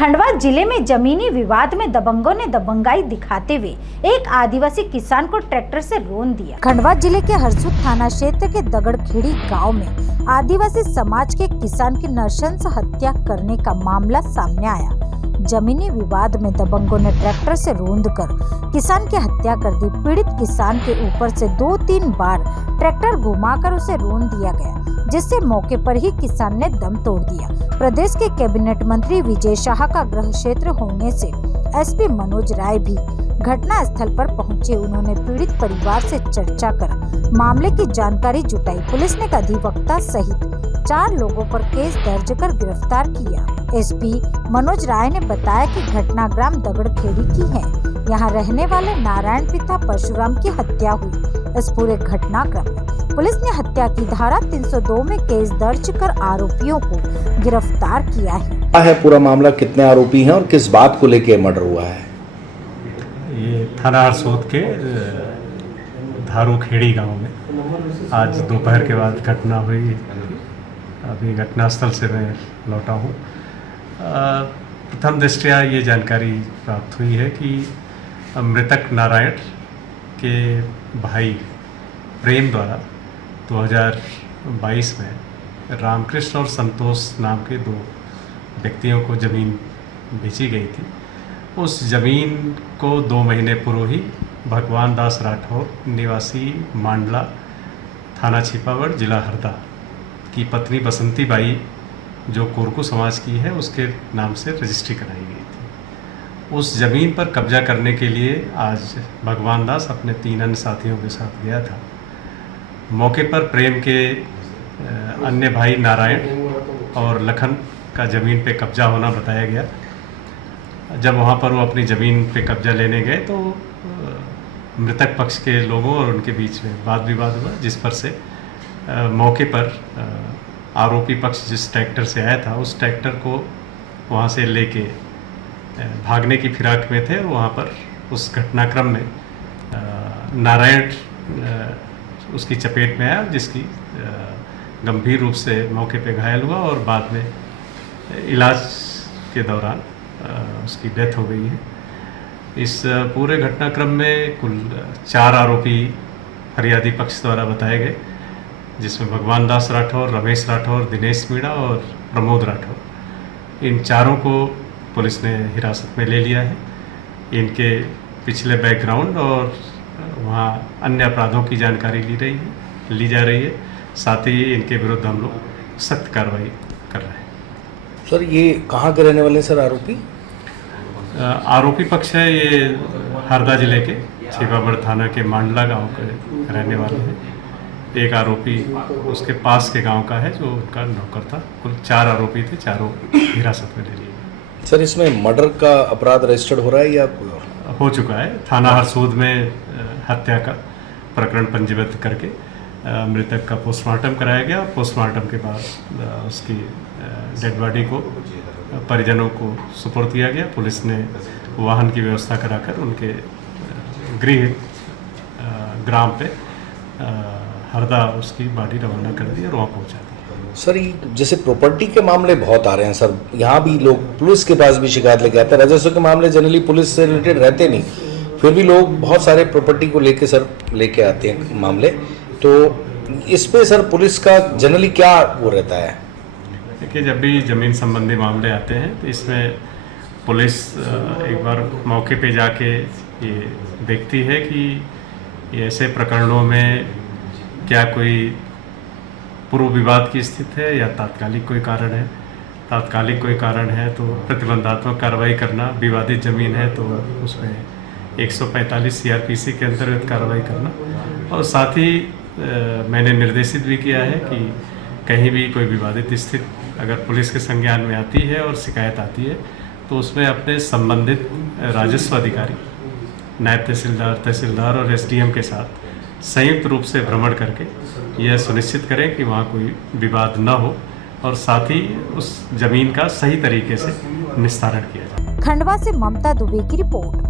खंडवा जिले में जमीनी विवाद में दबंगों ने दबंगाई दिखाते हुए एक आदिवासी किसान को ट्रैक्टर से रौंद दिया। खंडवा जिले के हरसूद थाना क्षेत्र के दगड़खेड़ी गांव में आदिवासी समाज के किसान की नृशंस हत्या करने का मामला सामने आया। जमीनी विवाद में दबंगों ने ट्रैक्टर से रौंदकर किसान की हत्या कर दी। पीड़ित किसान के ऊपर से 2-3 बार ट्रैक्टर घुमाकर उसे रौंद दिया गया, जिससे मौके पर ही किसान ने दम तोड़ दिया। प्रदेश के कैबिनेट मंत्री विजय शाह का गृह क्षेत्र होने से एसपी मनोज राय भी घटना स्थल पर पहुंचे। उन्होंने पीड़ित परिवार से चर्चा कर मामले की जानकारी जुटाई। पुलिस ने अधिवक्ता सहित 4 लोगों पर केस दर्ज कर गिरफ्तार किया। एसपी मनोज राय ने बताया कि घटना ग्राम दगड़खेड़ी की है। यहाँ रहने वाले नारायण पिता परशुराम की हत्या हुई। इस पूरे घटनाक्रम में पुलिस ने हत्या की धारा 302 में केस दर्ज कर आरोपियों को गिरफ्तार किया है। क्या है पूरा मामला, कितने आरोपी हैं और किस बात को लेकर मर्डर हुआ है? ये थाना हरसूद के धारूखेड़ी गांव में आज दोपहर के बाद घटना हुई। अभी घटनास्थल से मैं लौटा हूँ। प्रथम दृष्टया ये जानकारी प्राप्त हुई है कि मृतक नारायण के भाई प्रेम द्वारा 2022 में रामकृष्ण और संतोष नाम के 2 व्यक्तियों को ज़मीन बेची गई थी। उस ज़मीन को 2 महीने पूर्व ही भगवान दास राठौर निवासी मांडला थाना छिपावड़ जिला हरदा की पत्नी बसंती बाई जो कोरकू समाज की है उसके नाम से रजिस्ट्री कराई गई थी। उस ज़मीन पर कब्जा करने के लिए आज भगवान दास अपने 3 अन्य साथियों के साथ गया था। मौके पर प्रेम के अन्य भाई नारायण और लखन का ज़मीन पे कब्जा होना बताया गया। जब वहाँ पर वो अपनी ज़मीन पे कब्जा लेने गए तो मृतक पक्ष के लोगों और उनके बीच में वाद विवाद हुआ, जिस पर से मौके पर आरोपी पक्ष जिस ट्रैक्टर से आया था उस ट्रैक्टर को वहाँ से लेके भागने की फिराक में थे। और वहाँ पर उस घटनाक्रम में नारायण उसकी चपेट में आया, जिसकी गंभीर रूप से मौके पे घायल हुआ और बाद में इलाज के दौरान उसकी डेथ हो गई है। इस पूरे घटनाक्रम में कुल 4 आरोपी फरियादी पक्ष द्वारा बताए गए, जिसमें भगवान दास राठौर, रमेश राठौर, दिनेश मीणा और प्रमोद राठौर। इन चारों को पुलिस ने हिरासत में ले लिया है। इनके पिछले बैकग्राउंड और वहाँ अन्य अपराधों की जानकारी ली जा रही है। साथ ही इनके विरुद्ध हम लोग सख्त कार्रवाई कर रहे हैं। सर ये कहाँ के रहने वाले हैं सर आरोपी? आरोपी पक्ष है ये हरदा जिले के छिपावड़ थाना के मांडला गांव के रहने वाले हैं। एक आरोपी उसके पास के गांव का है जो उनका नौकर था। कुल 4 आरोपी थे, चारों हिरासत में ले लिए। सर इसमें मर्डर का अपराध रजिस्टर्ड हो रहा है या हो चुका है। थाना हरसूद में हत्या का प्रकरण पंजीबद्ध करके मृतक का पोस्टमार्टम कराया गया। पोस्टमार्टम के बाद उसकी डेड बॉडी को परिजनों को सुपुर्द किया गया। पुलिस ने वाहन की व्यवस्था कराकर उनके गृह ग्राम पे हरदा उसकी बॉडी रवाना कर दी और वहाँ पहुँचा दी। सर ये जैसे प्रॉपर्टी के मामले बहुत आ रहे हैं सर, यहाँ भी लोग पुलिस के पास भी शिकायत लेके आते हैं। राजस्व के मामले जनरली पुलिस से रिलेटेड रहते नहीं, फिर भी लोग बहुत सारे प्रॉपर्टी को लेके सर लेके आते हैं मामले। तो इस पे सर पुलिस का जनरली क्या वो रहता है? देखिए, जब भी ज़मीन संबंधी मामले आते हैं तो इसमें पुलिस एक बार मौके पे जाके ये देखती है कि ये ऐसे प्रकरणों में क्या कोई पूर्व विवाद की स्थिति है या तात्कालिक कोई कारण है। तात्कालिक कोई कारण है तो प्रतिबंधात्मक कार्रवाई करना, विवादित ज़मीन है तो उसमें 145 CRPC के अंतर्गत कार्रवाई करना। और साथ ही मैंने निर्देशित भी किया है कि कहीं भी कोई विवादित स्थिति अगर पुलिस के संज्ञान में आती है और शिकायत आती है तो उसमें अपने संबंधित राजस्व अधिकारी, नायब तहसीलदार, तहसीलदार और SDM के साथ संयुक्त रूप से भ्रमण करके यह सुनिश्चित करें कि वहाँ कोई विवाद न हो और साथ ही उस जमीन का सही तरीके से निस्तारण किया जाए। खंडवा से ममता दुबे की रिपोर्ट।